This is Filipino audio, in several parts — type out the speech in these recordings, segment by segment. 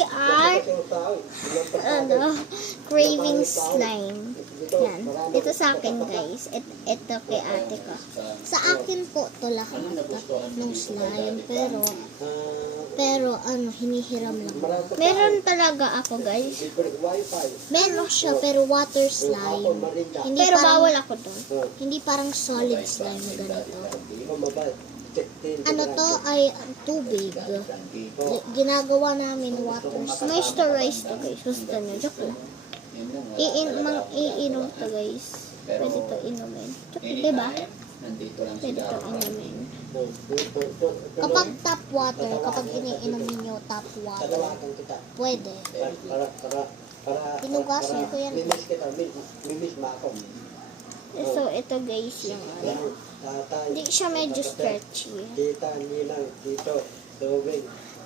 we are craving slime. Yan. Ito sa akin, guys. Ito kay ate ko. Sa akin po to lahat ng slime. Pero hinihiram lang. Meron talaga ako, guys. Meron siya, pero water slime. Hindi pero parang, bawal ako doon. Hindi parang solid slime na ganito. Ano to ay tubig. Ginagawa namin water slime. Moisturize to, guys. Gusto nyo. Joke lang. Iinom to, guys. Pwede to inumin. Diba? Pwede to inumin. Kapag tap water, kapag iniinom niyo tap water, pwede. Pinugasan ko yan. So, ito, guys, yung hindi siya medyo stretchy.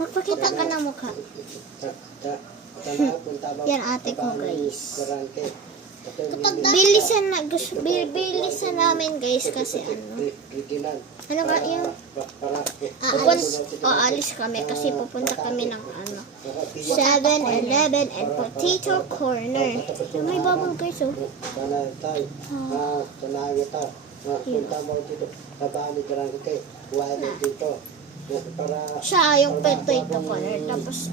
Magpakita ka ng mukha. Yan ate ko, guys. Bilisan namin, guys, kasi ano ba yung alis kami kasi pupunta kami ng 7-Eleven and Potato Corner. May bubble, guys, oh. Siya yung potato corner. Tapos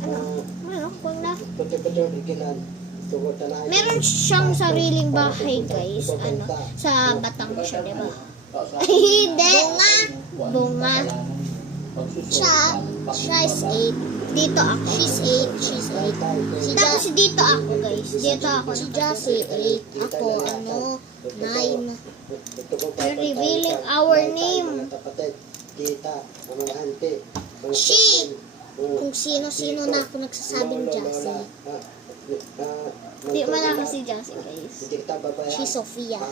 kung na meron siyang sariling bahay, guys. Sa Batang siya, diba? Hindi. Bunga. Siya is 8. Dito ako. She's 8. Tapos dito ako, guys. Dito ako. Si Jassy 8. Ako, 9. We're revealing our name. She! Kung sino-sino na ako nagsasabing Jassy. Di malaki si Jassy, guys. Si Sofia.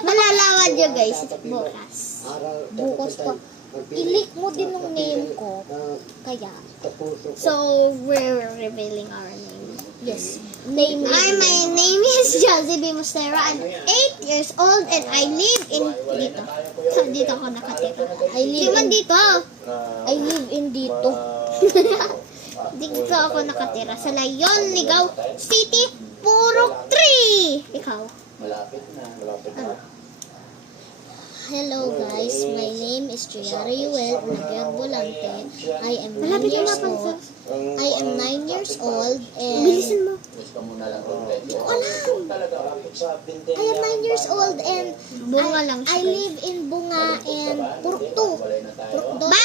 Malalawan nyo, guys, bukas. Bukas pa. I-leak mo din yung name ko. Kaya. So, we're revealing our name. Yes. My name is Jassy Bimostera. I'm 8 years old and I live in dito. Dito ako nakatira. I live in dito. Dito ako nakatira sa Layon, Ligaw City, Purok 3. Ikaw? Malapit na. Hello, guys, my name is Triara Yuel Volante. I am 9 years old. I am 9 years old and bilisan mo. I am 9 years old and I live in Bunga and Purok 2. Bye!